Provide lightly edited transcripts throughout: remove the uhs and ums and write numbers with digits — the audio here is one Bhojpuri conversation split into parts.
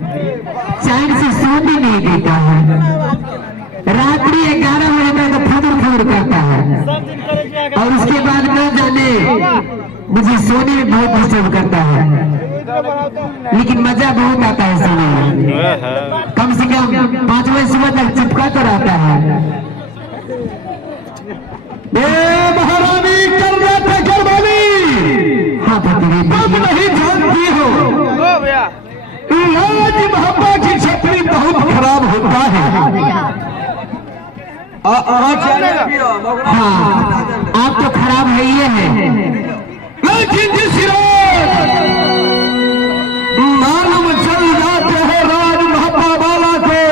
चैन से सोने नहीं देता है। रात्रि 11 बजे तक तो फुदर करता है और उसके बाद न जाने मुझे सोने में बहुत डिस्टर्ब करता है, लेकिन मजा बहुत आता है सोने में। कम से कम 5 बजे सुबह तक चिपका तो रहता है। महारानी कर रहे थे करवानी। हाँ भतीजी, तुम नहीं जानती हो राज महापा की छतरी बहुत खराब होता है। हाँ आप तो खराब है ही है, लेकिन जिस रात मालूम चल जाते हैं राज महापा वाला को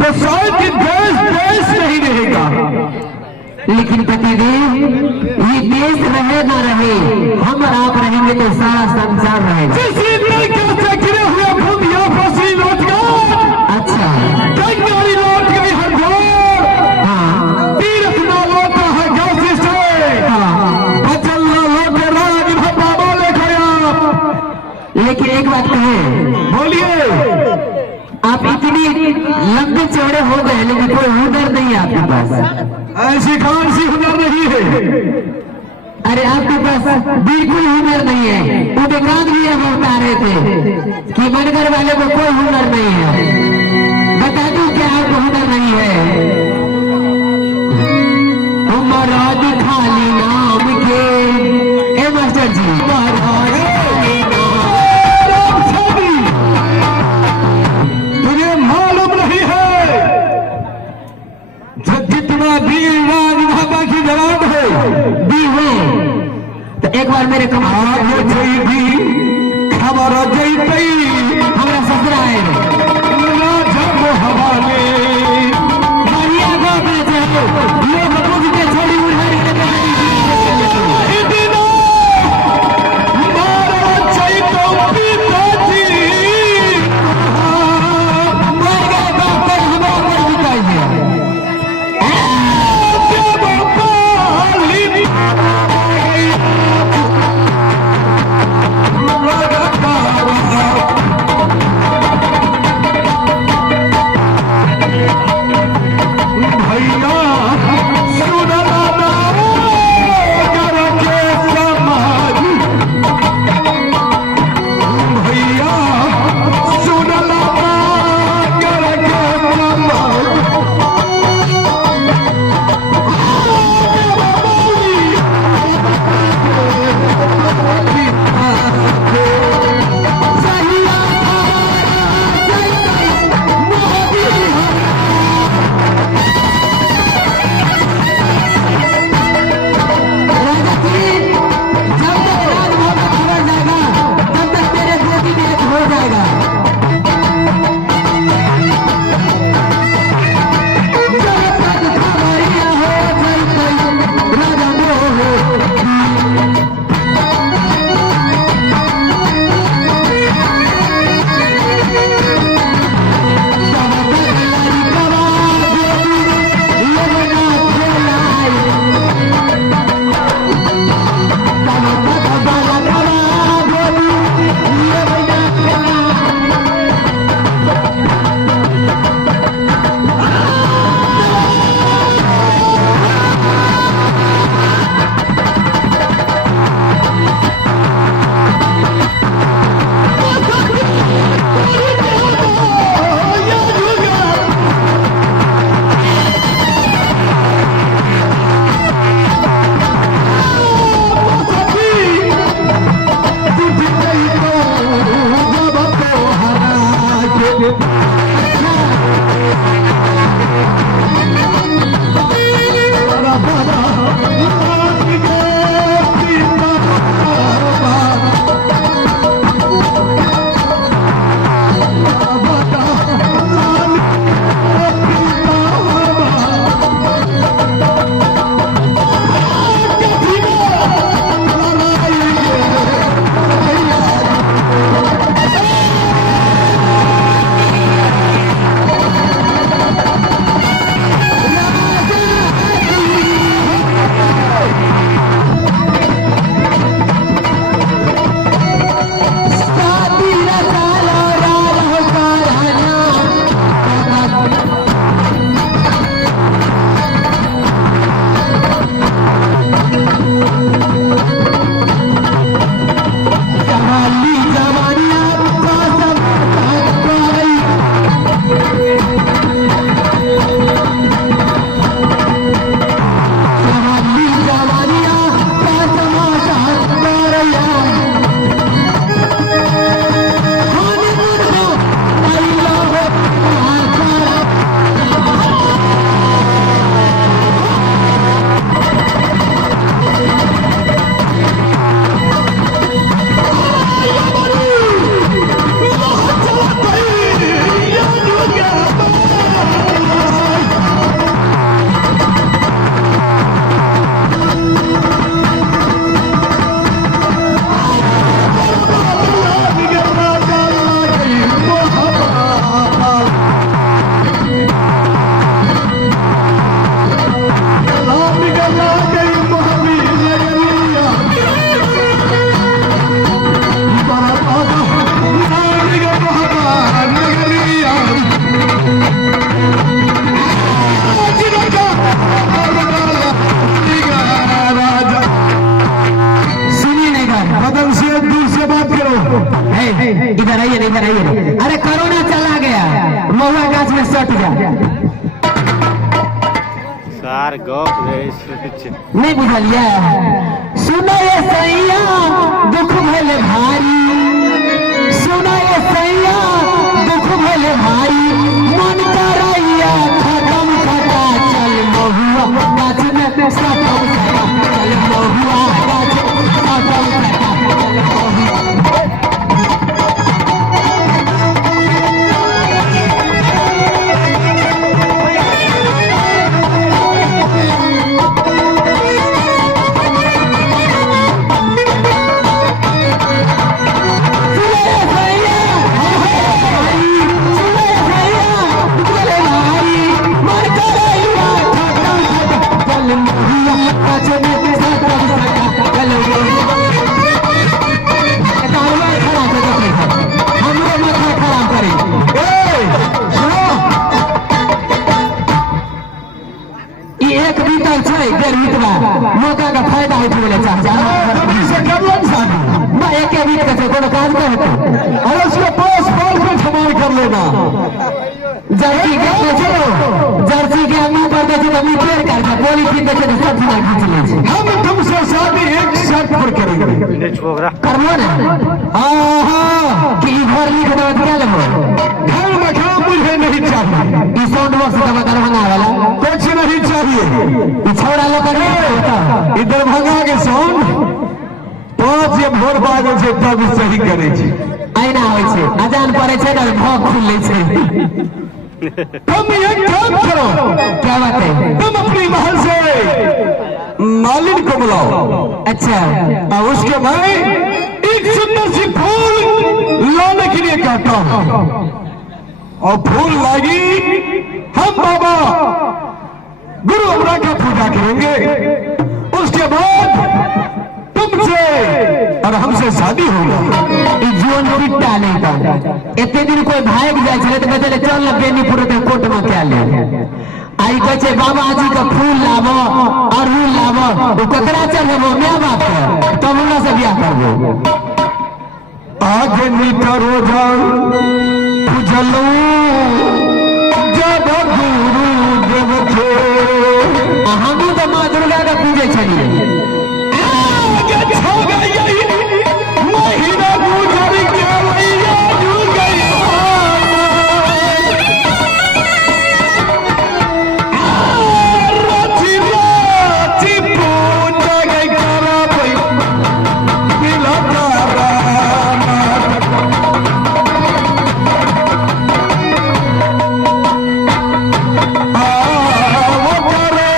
तो शायद देश नहीं रहेगा। लेकिन पतिदेव ये देश रहे ना रहे, हम और आप रहेंगे तो सारा संसार रहेगा। जिस तरीके से गिरे हुए भूमिया फसी लौट गए। अच्छा कई लौट गई हर घोर। हाँ तीर्थ ना लौटा है घासी से। हाँ, बचल ना लौटे राज महापा वाले खया। लेकिन एक बात कहें, बोलिए। आप इतनी लंबे चौड़े हो गए लेकिन कोई हुनर नहीं है आपके पास। ऐसी कौन सी हुनर नहीं है? अरे आपके पास बिल्कुल हुनर नहीं है। वो विक्रांत भी हम बता रहे थे कि मनगर वाले को कोई हुनर नहीं है। बता दो क्या आपको हुनर नहीं है? महाराज खाली नाम के, ए मास्टर जी, महाराज तुझे मालूम नहीं है जितना वीर राज महापा की दराज है दी है तो एक बार मेरे आगे खबर जैतई हमारा ससुरा है राजा हवाले बढ़िया बात है। लोग बुझ के छोड़ी उड़ारी के अरे कोरोना चला गया, महुआ गाछ में सट जा। सार गप नहीं बुझलिए। सुनो ये सैया दुख भले भारी, सुनो ये सैया दुख भले भारी, मन करैया खत्म खटा चल महुआ गाछ में सटम खटा चल महुआ गाछ सटम खटा चल महुआ। एक बीतल छै डेढ़ बीतवा मौका का फायदा उठे चाचा एक बीत के कोनो काज नहीं होता। अरे उसके पास बॉल को ठमार कर लेना। जर्सी के मुंह पर देखे तो मुंह कर पॉलिथीन देखे तो सब दिमाग खींच ले। हम तुमसे शादी एक शर्त पर करेंगे। करबो ना कि घर लिख दो क्या लगो घर में काम मुझे नहीं चाहिए। ई साउंड बॉक्स दबा दरभंगा वाला कुछ नहीं चाहिए। छोड़ा लो कर इधर दरभंगा के साउंड 5 या भोर बाजे से तब सही करे छी। आईना होय छै अजान पड़े छै ना भौक खुले छै। तुम एक काम करो। क्या बात है? तुम अपनी महल से मालिन को बुलाओ। अच्छा और उसके मैं एक सुंदर सी फूल लाने के लिए कहता हूँ और फूल लागी हम बाबा गुरु अमरा का पूजा करेंगे। उसके बाद तुमसे और हमसे शादी होगा। जीवन पिट्टा नहीं था। इतने दिन कोई भाग जाए छे तो कहते चल ना बेनीपुर के कोर्ट में क्या ले आई कहे छे बाबा जी का फूल लाबो अड़हुल लाबो वो ककरा चढ़ेबो मैं बाप के तब हमरा से बियाह करबो। आगे निकरो जाओ पूजलो जब गुरु देव थे। हम तो माँ दुर्गा का पूजे छलिए। महीना गुजर गया मैया जुड़ गई। राची राची पूजा गई करा भाई मिला वो करो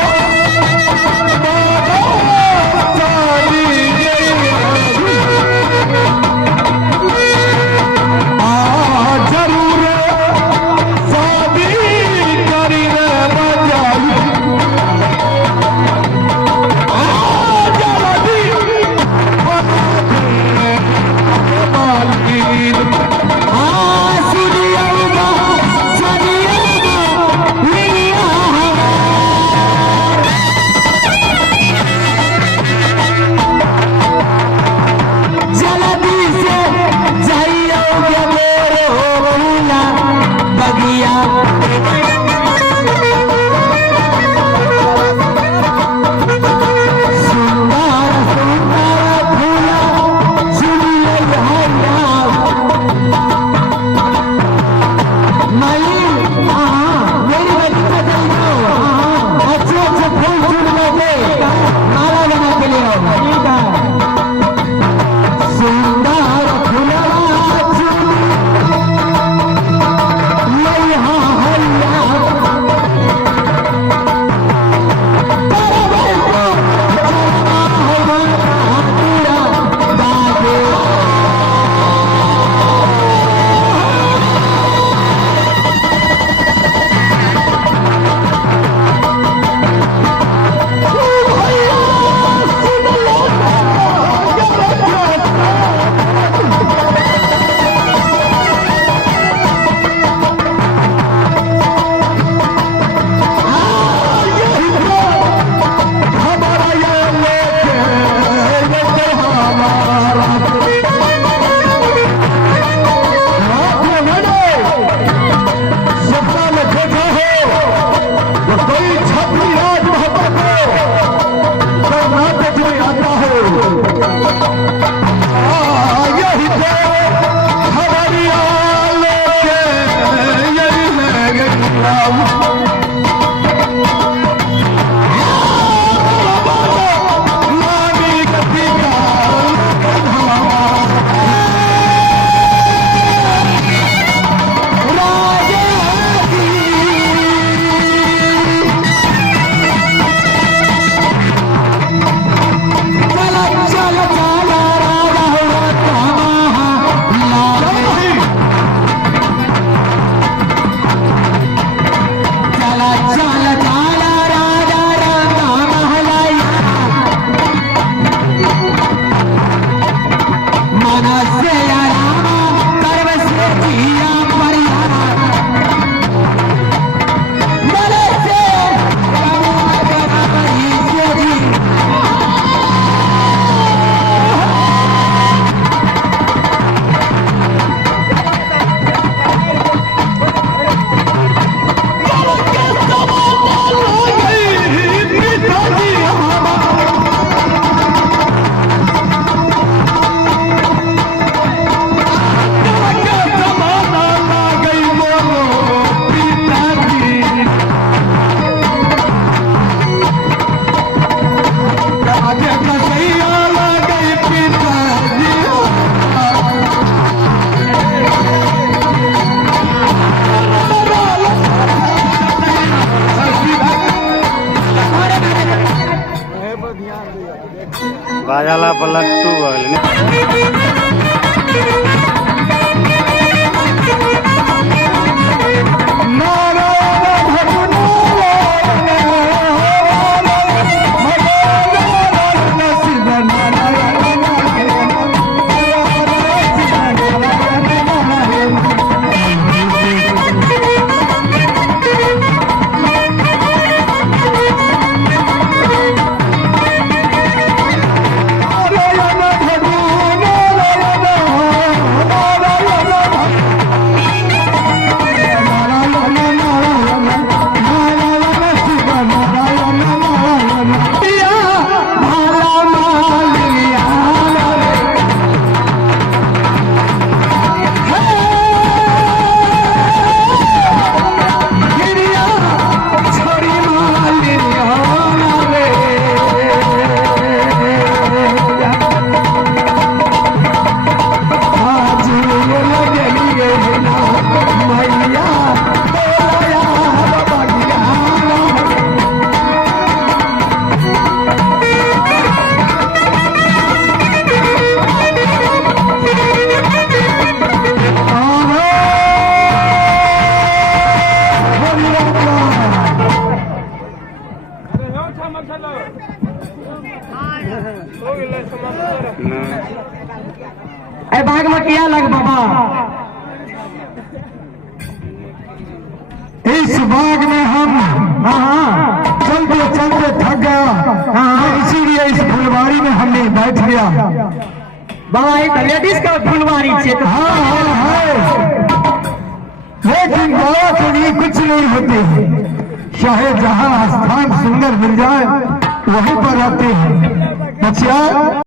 जाला पर लट्टू भगल ए बाग में किया लग बाबा इस बाग में हम चलते चलते थक गया, इसीलिए इस फुलवारी में हमने बैठ गया। बाबा ये तो लेडीज का फुलवारी क्षेत्र है, लेकिन बाबा के लिए कुछ नहीं होते, चाहे जहाँ स्थान सुंदर मिल जाए वहीं पर आते हैं। बच्चा